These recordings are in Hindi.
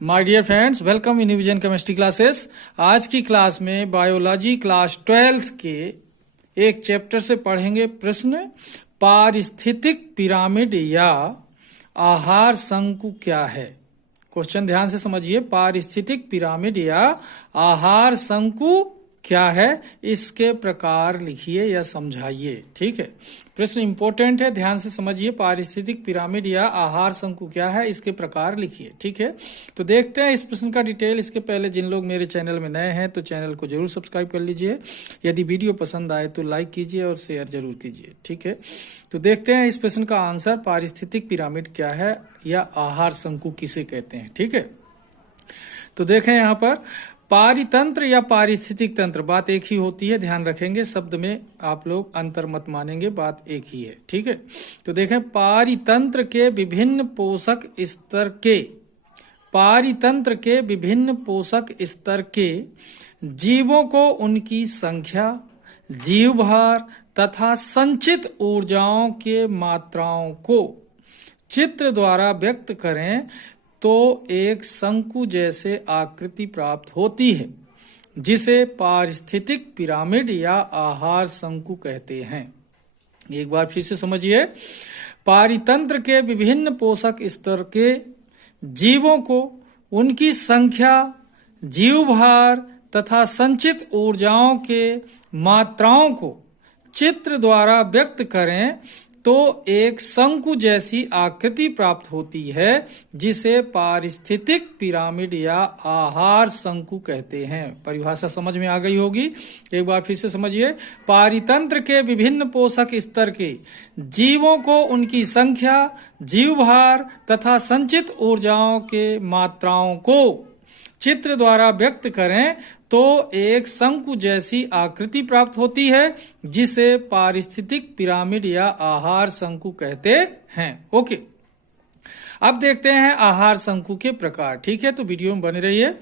My dear friends, welcome in vision chemistry classes. आज की क्लास में बायोलॉजी क्लास 12th के एक चैप्टर से पढ़ेंगे प्रश्न पारिस्थितिक पिरामिड या आहार शंकु क्या है। क्वेश्चन ध्यान से समझिए। पारिस्थितिक पिरामिड या आहार शंकु क्या है, इसके प्रकार लिखिए या समझाइए। ठीक है, प्रश्न इंपॉर्टेंट है, ध्यान से समझिए। पारिस्थितिक पिरामिड या आहार शंकु क्या है, इसके प्रकार लिखिए। ठीक है, तो देखते हैं इस प्रश्न का डिटेल। इसके पहले जिन लोग मेरे चैनल में नए हैं तो चैनल को जरूर सब्सक्राइब कर लीजिए। यदि वीडियो पसंद आए तो लाइक कीजिए और शेयर जरूर कीजिए। ठीक है, तो देखते हैं इस प्रश्न का आंसर। पारिस्थितिक पिरामिड क्या है या आहार शंकु किसे कहते हैं। ठीक है, तो देखें यहाँ पर पारितंत्र या पारिस्थितिक तंत्र, बात एक ही होती है, ध्यान रखेंगे। शब्द में आप लोग अंतर मत मानेंगे, बात एक ही है। ठीक है, तो देखें पारितंत्र के विभिन्न पोषक स्तर के, पारितंत्र के विभिन्न पोषक स्तर के जीवों को उनकी संख्या, जीवभार तथा संचित ऊर्जाओं के मात्राओं को चित्र द्वारा व्यक्त करें तो एक शंकु जैसे आकृति प्राप्त होती है, जिसे पारिस्थितिक पिरामिड या आहार शंकु कहते हैं। एक बार फिर से समझिए। पारितंत्र के विभिन्न पोषक स्तर के जीवों को उनकी संख्या, जीवभार तथा संचित ऊर्जाओं के मात्राओं को चित्र द्वारा व्यक्त करें तो एक शंकु जैसी आकृति प्राप्त होती है, जिसे पारिस्थितिक पिरामिड या आहार शंकु कहते हैं। परिभाषा समझ में आ गई होगी। एक बार फिर से समझिए। पारितंत्र के विभिन्न पोषक स्तर के जीवों को उनकी संख्या, जीवभार तथा संचित ऊर्जाओं के मात्राओं को चित्र द्वारा व्यक्त करें तो एक शंकु जैसी आकृति प्राप्त होती है, जिसे पारिस्थितिक पिरामिड या आहार शंकु कहते हैं। ओके, अब देखते हैं आहार शंकु के प्रकार। ठीक है, तो वीडियो में बने रहिए।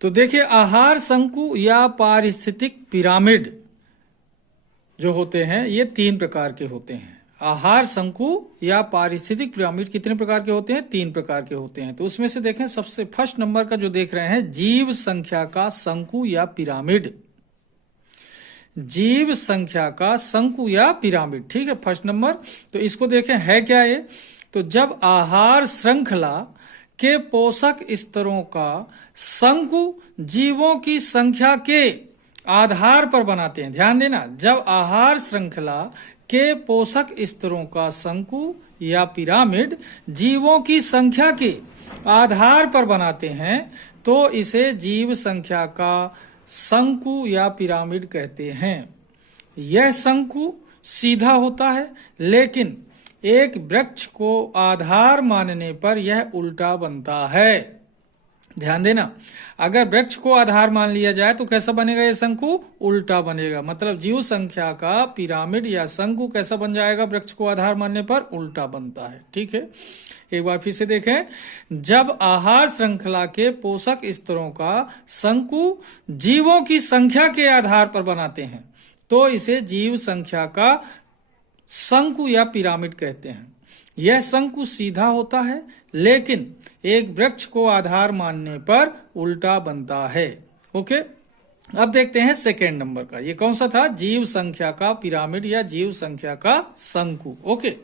तो देखिए, आहार शंकु या पारिस्थितिक पिरामिड जो होते हैं ये 3 प्रकार के होते हैं। आहार शंकु या पारिस्थितिक पिरामिड कितने प्रकार के होते हैं? 3 प्रकार के होते हैं। तो उसमें से देखें, सबसे फर्स्ट नंबर का जो देख रहे हैं, जीव संख्या का शंकु या पिरामिड। जीव संख्या का शंकु या पिरामिड, ठीक है, फर्स्ट नंबर। तो इसको देखें है क्या ये। तो जब आहार श्रृंखला के पोषक स्तरों का शंकु जीवों की संख्या के आधार पर बनाते हैं। ध्यान देना, जब आहार श्रृंखला के पोषक स्तरों का शंकु या पिरामिड जीवों की संख्या के आधार पर बनाते हैं तो इसे जीव संख्या का शंकु या पिरामिड कहते हैं। यह शंकु सीधा होता है, लेकिन एक वृक्ष को आधार मानने पर यह उल्टा बनता है। ध्यान देना, अगर वृक्ष को आधार मान लिया जाए तो कैसा बनेगा ये शंकु? उल्टा बनेगा। मतलब जीव संख्या का पिरामिड या शंकु कैसा बन जाएगा? वृक्ष को आधार मानने पर उल्टा बनता है। ठीक है, एक बार फिर से देखें। जब आहार श्रृंखला के पोषक स्तरों का शंकु जीवों की संख्या के आधार पर बनाते हैं तो इसे जीव संख्या का शंकु या पिरामिड कहते हैं। यह शंकु सीधा होता है, लेकिन एक वृक्ष को आधार मानने पर उल्टा बनता है। ओके, अब देखते हैं सेकेंड नंबर का। ये कौन सा था? जीव संख्या का पिरामिड या जीव संख्या का शंकु। ओके,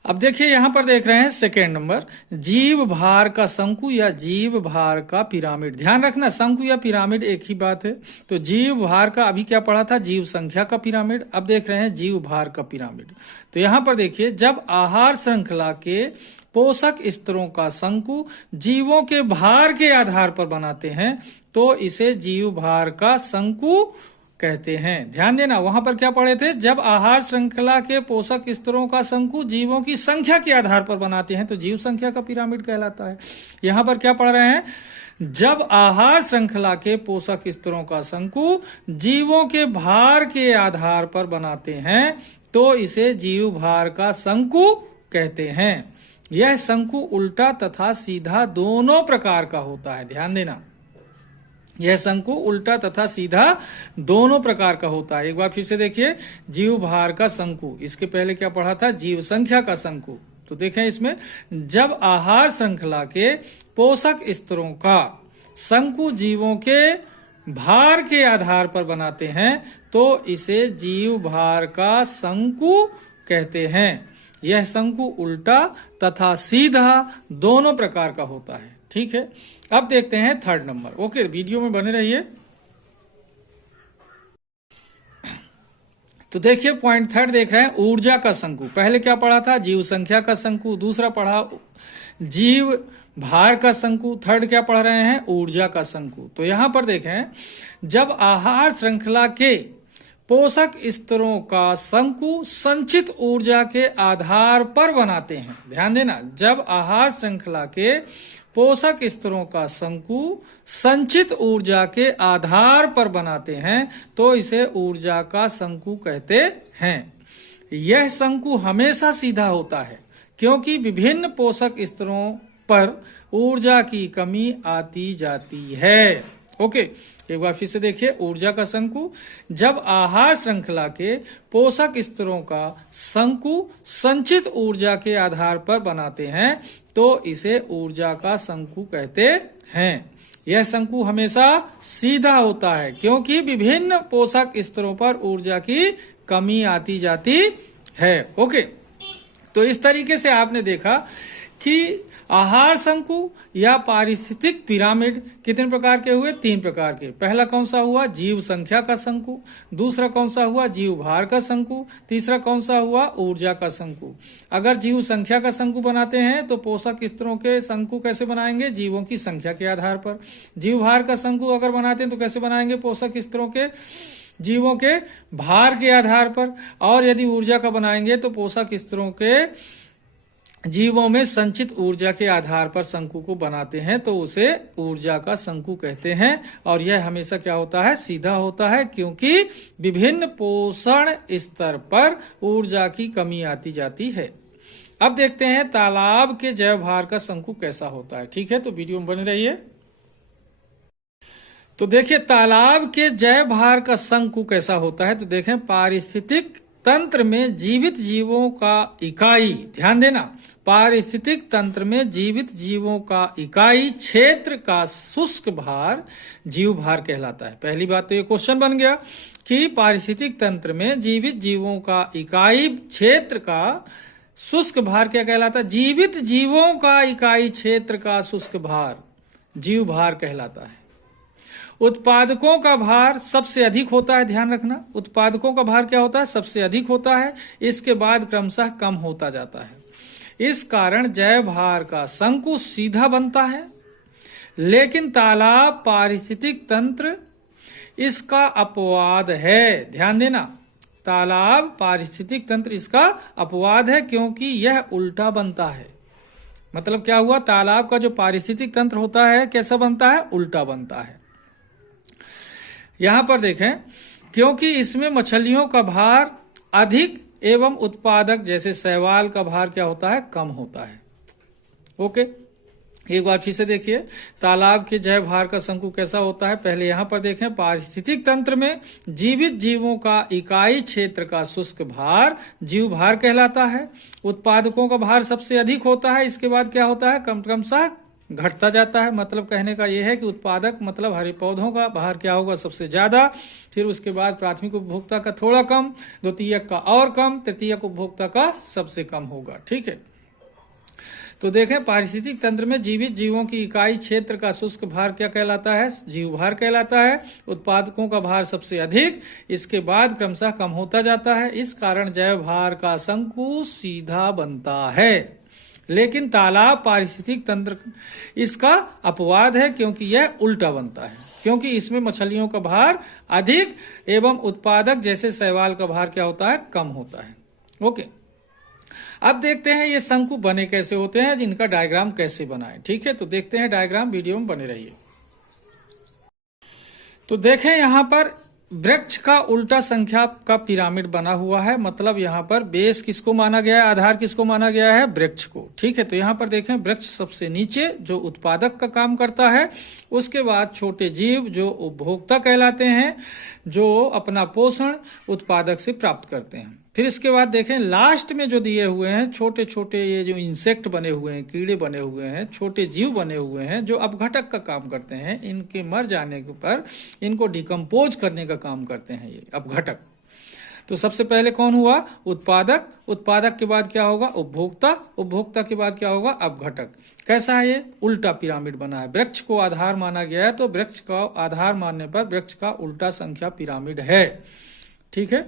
अब देखिए यहां पर देख रहे हैं सेकेंड नंबर, जीव भार का शंकु या जीव भार का पिरामिड। ध्यान रखना, शंकु या पिरामिड एक ही बात है। तो जीव भार का अभी क्या पढ़ा था? जीव संख्या का पिरामिड। अब देख रहे हैं जीव भार का पिरामिड। तो यहां पर देखिए, जब आहार श्रृंखला के पोषक स्तरों का शंकु जीवों के भार के आधार पर बनाते हैं तो इसे जीव भार का शंकु कहते हैं। ध्यान देना, वहां पर क्या पढ़े थे? जब आहार श्रृंखला के पोषक स्तरों का शंकु जीवों की संख्या के आधार पर बनाते हैं तो जीव संख्या का पिरामिड कहलाता है। यहां पर क्या पढ़ रहे हैं? जब आहार श्रृंखला के पोषक स्तरों का शंकु जीवों के भार के आधार पर बनाते हैं तो इसे जीव भार का शंकु कहते हैं। यह शंकु उल्टा तथा सीधा दोनों प्रकार का होता है। ध्यान देना, यह शंकु उल्टा तथा सीधा दोनों प्रकार का होता है। एक बार फिर से देखिए, जीव भार का शंकु, इसके पहले क्या पढ़ा था, जीव संख्या का शंकु। तो देखें इसमें, जब आहार श्रृंखला के पोषक स्तरों का शंकु जीवों के भार के आधार पर बनाते हैं तो इसे जीव भार का शंकु कहते हैं। यह शंकु उल्टा तथा सीधा दोनों प्रकार का होता है। ठीक है, अब देखते हैं थर्ड नंबर। ओके, वीडियो में बने रहिए। तो देखिए पॉइंट थर्ड देख रहे हैं, ऊर्जा का शंकु। पहले क्या पढ़ा था, जीव संख्या का शंकु, दूसरा पढ़ा जीव भार का शंकु, थर्ड क्या पढ़ रहे हैं, ऊर्जा का शंकु। तो यहां पर देखें, जब आहार श्रृंखला के पोषक स्तरों का शंकु संचित ऊर्जा के आधार पर बनाते हैं, ध्यान देना, जब आहार श्रृंखला के पोषक स्तरों का शंकु संचित ऊर्जा के आधार पर बनाते हैं तो इसे ऊर्जा का शंकु कहते हैं। यह शंकु हमेशा सीधा होता है क्योंकि विभिन्न पोषक स्तरों पर ऊर्जा की कमी आती जाती है। ओके, एक बार फिर से देखिए, ऊर्जा का शंकु, जब आहार श्रृंखला के पोषक स्तरों का शंकु संचित ऊर्जा के आधार पर बनाते हैं तो इसे ऊर्जा का शंकु कहते हैं। यह शंकु हमेशा सीधा होता है क्योंकि विभिन्न पोषक स्तरों पर ऊर्जा की कमी आती जाती है। ओके, तो इस तरीके से आपने देखा कि आहार शंकु या पारिस्थितिक पिरामिड कितने प्रकार के हुए, 3 प्रकार के। पहला कौन सा हुआ, जीव संख्या का शंकु, दूसरा कौन सा हुआ, जीव भार का शंकु, तीसरा कौन सा हुआ, ऊर्जा का शंकु। अगर जीव संख्या का शंकु बनाते हैं तो पोषक स्तरों के शंकु कैसे बनाएंगे, जीवों की संख्या के आधार पर। जीव भार का शंकु अगर बनाते हैं तो कैसे बनाएंगे, पोषक स्तरों के जीवों के भार के आधार पर। और यदि ऊर्जा का बनाएंगे तो पोषक स्तरों के जीवों में संचित ऊर्जा के आधार पर शंकु को बनाते हैं तो उसे ऊर्जा का शंकु कहते हैं। और यह हमेशा क्या होता है, सीधा होता है क्योंकि विभिन्न पोषण स्तर पर ऊर्जा की कमी आती जाती है। अब देखते हैं तालाब के जैव भार का शंकु कैसा होता है। ठीक है, तो वीडियो में बने रहिए। तो देखिए तालाब के जैव भार का शंकु कैसा होता है। तो देखें, पारिस्थितिक तंत्र में जीवित जीवों का इकाई, ध्यान देना, पारिस्थितिक तंत्र में जीवित जीवों का इकाई क्षेत्र का शुष्क भार जीव भार कहलाता है। पहली बात तो ये क्वेश्चन बन गया कि पारिस्थितिक तंत्र में जीवित जीवों का इकाई क्षेत्र का शुष्क भार क्या कहलाता है, जीवित जीवों का इकाई क्षेत्र का शुष्क भार जीव भार कहलाता है। उत्पादकों का भार सबसे अधिक होता है, ध्यान रखना, उत्पादकों का भार क्या होता है, सबसे अधिक होता है, इसके बाद क्रमशः कम होता जाता है। इस कारण जैव भार का शंकु सीधा बनता है, लेकिन तालाब पारिस्थितिक तंत्र इसका अपवाद है। ध्यान देना, तालाब पारिस्थितिक तंत्र इसका अपवाद है क्योंकि यह उल्टा बनता है। मतलब क्या हुआ, तालाब का जो पारिस्थितिक तंत्र होता है कैसा बनता है, उल्टा बनता है। यहां पर देखें, क्योंकि इसमें मछलियों का भार अधिक एवं उत्पादक जैसे शैवाल का भार क्या होता है, कम होता है। ओके, एक बार फिर से देखिए, तालाब के जैव भार का शंकु कैसा होता है। पहले यहां पर देखें, पारिस्थितिक तंत्र में जीवित जीवों का इकाई क्षेत्र का शुष्क भार जीव भार कहलाता है। उत्पादकों का भार सबसे अधिक होता है, इसके बाद क्या होता है, क्रमशः घटता जाता है। मतलब कहने का यह है कि उत्पादक मतलब हरे पौधों का भार क्या होगा, सबसे ज्यादा, फिर उसके बाद प्राथमिक उपभोक्ता का थोड़ा कम, द्वितीयक का और कम, तृतीयक उपभोक्ता का सबसे कम होगा। ठीक है, तो देखें, पारिस्थितिक तंत्र में जीवित जीवों की इकाई क्षेत्र का शुष्क भार क्या कहलाता है, जीव भार कहलाता है। उत्पादकों का भार सबसे अधिक, इसके बाद क्रमशः कम होता जाता है। इस कारण जैव भार का शंकु सीधा बनता है, लेकिन तालाब पारिस्थितिक तंत्र इसका अपवाद है क्योंकि यह उल्टा बनता है, क्योंकि इसमें मछलियों का भार अधिक एवं उत्पादक जैसे शैवाल का भार क्या होता है, कम होता है। ओके, अब देखते हैं ये शंकु बने कैसे होते हैं, जिनका डायग्राम कैसे बनाएं। ठीक है, तो देखते हैं डायग्राम, वीडियो में बने रहिए। तो देखें, यहां पर वृक्ष का उल्टा संख्या का पिरामिड बना हुआ है, मतलब यहाँ पर बेस किसको माना गया है, आधार किसको माना गया है, वृक्ष को। ठीक है, तो यहाँ पर देखें वृक्ष सबसे नीचे जो उत्पादक का काम करता है, उसके बाद छोटे जीव जो उपभोक्ता कहलाते हैं, जो अपना पोषण उत्पादक से प्राप्त करते हैं। फिर इसके बाद देखें लास्ट में जो दिए हुए हैं छोटे छोटे ये जो इंसेक्ट बने हुए हैं, कीड़े बने हुए हैं, छोटे जीव बने हुए हैं जो अपघटक का काम करते हैं, इनके मर जाने पर इनको डिकम्पोज करने का काम करते हैं ये अपघटक। तो सबसे पहले कौन हुआ, उत्पादक, उत्पादक के बाद क्या होगा, उपभोक्ता, उपभोक्ता के बाद क्या होगा, अपघटक। कैसा है ये, उल्टा पिरामिड बना है। वृक्ष को आधार माना गया है, तो वृक्ष का आधार मानने पर वृक्ष का उल्टा संख्या पिरामिड है। ठीक है,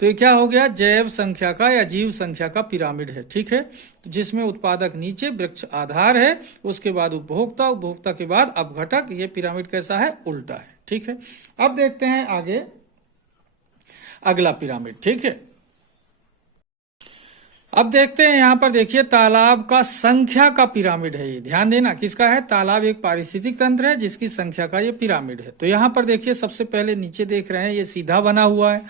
तो ये क्या हो गया, जैव संख्या का या जीव संख्या का पिरामिड है। ठीक है, जिसमें उत्पादक नीचे, वृक्ष आधार है, उसके बाद उपभोक्ता, उपभोक्ता के बाद अपघटक। ये पिरामिड कैसा है, उल्टा है। ठीक है, अब देखते हैं आगे अगला पिरामिड। ठीक है, अब देखते हैं यहां पर देखिए तालाब का संख्या का पिरामिड है। ये ध्यान देना किसका है, तालाब एक पारिस्थितिक तंत्र है जिसकी संख्या का ये पिरामिड है। तो यहां पर देखिए सबसे पहले नीचे देख रहे हैं ये सीधा बना हुआ है।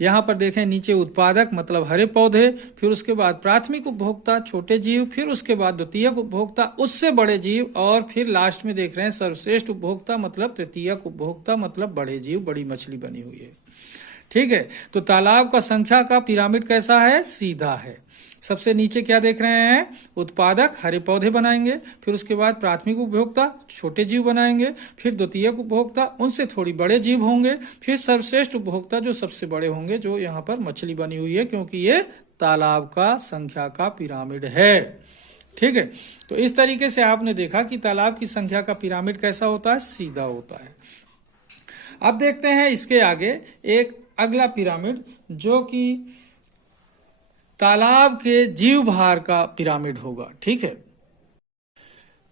यहाँ पर देखें नीचे उत्पादक मतलब हरे पौधे, फिर उसके बाद प्राथमिक उपभोक्ता छोटे जीव, फिर उसके बाद द्वितीयक उपभोक्ता उससे बड़े जीव, और फिर लास्ट में देख रहे हैं सर्वश्रेष्ठ उपभोक्ता मतलब तृतीयक उपभोक्ता मतलब बड़े जीव, बड़ी मछली बनी हुई है। ठीक है, तो तालाब का संख्या का पिरामिड कैसा है, सीधा है। सबसे नीचे क्या देख रहे हैं, उत्पादक हरे पौधे बनाएंगे, फिर उसके बाद प्राथमिक उपभोक्ता छोटे जीव बनाएंगे, फिर द्वितीयक उपभोक्ता उनसे थोड़ी बड़े जीव होंगे, फिर सर्वश्रेष्ठ उपभोक्ता जो सबसे बड़े होंगे, जो यहाँ पर मछली बनी हुई है क्योंकि ये तालाब का संख्या का पिरामिड है। ठीक है, तो इस तरीके से आपने देखा कि तालाब की संख्या का पिरामिड कैसा होता है, सीधा होता है। अब देखते हैं इसके आगे एक अगला पिरामिड जो कि तालाब के जीव भार का पिरामिड होगा। ठीक है,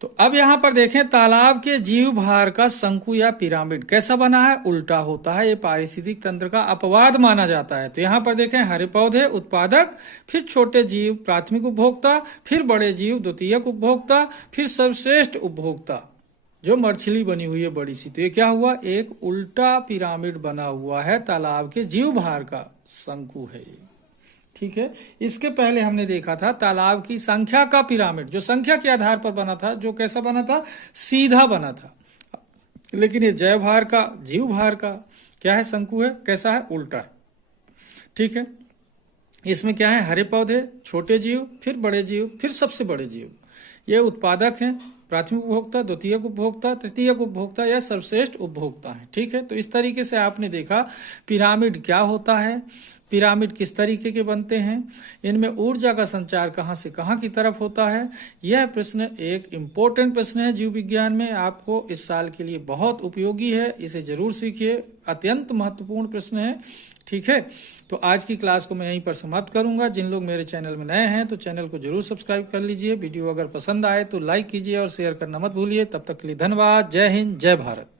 तो अब यहां पर देखें तालाब के जीव भार का शंकु या पिरामिड कैसा बना है, उल्टा होता है। ये पारिस्थितिक तंत्र का अपवाद माना जाता है। तो यहां पर देखें हरे पौधे उत्पादक, फिर छोटे जीव प्राथमिक उपभोक्ता, फिर बड़े जीव द्वितीयक उपभोक्ता, फिर सर्वश्रेष्ठ उपभोक्ता जो मछली बनी हुई है बड़ी सी। तो ये क्या हुआ, एक उल्टा पिरामिड बना हुआ है, तालाब के जीव भार का शंकु है ये। ठीक है, इसके पहले हमने देखा था तालाब की संख्या का पिरामिड जो संख्या के आधार पर बना था, जो कैसा बना था, सीधा बना था। लेकिन ये जैव भार का, जीव भार का क्या है, शंकु है, कैसा है, उल्टा है। ठीक है, इसमें क्या है, हरे पौधे छोटे जीव, फिर बड़े जीव, फिर सबसे बड़े जीव। ये उत्पादक हैं, प्राथमिक उपभोक्ता द्वितीयक उपभोक्ता तृतीयक उपभोक्ता या सर्वश्रेष्ठ उपभोक्ता है। ठीक है, तो इस तरीके से आपने देखा पिरामिड क्या होता है, पिरामिड किस तरीके के बनते हैं, इनमें ऊर्जा का संचार कहां से कहां की तरफ होता है। यह प्रश्न एक इम्पोर्टेंट प्रश्न है जीव विज्ञान में, आपको इस साल के लिए बहुत उपयोगी है, इसे जरूर सीखिए, अत्यंत महत्वपूर्ण प्रश्न है। ठीक है, तो आज की क्लास को मैं यहीं पर समाप्त करूंगा। जिन लोग मेरे चैनल में नए हैं तो चैनल को जरूर सब्सक्राइब कर लीजिए। वीडियो अगर पसंद आए तो लाइक कीजिए और शेयर करना मत भूलिए। तब तक के लिए धन्यवाद। जय हिंद, जय भारत।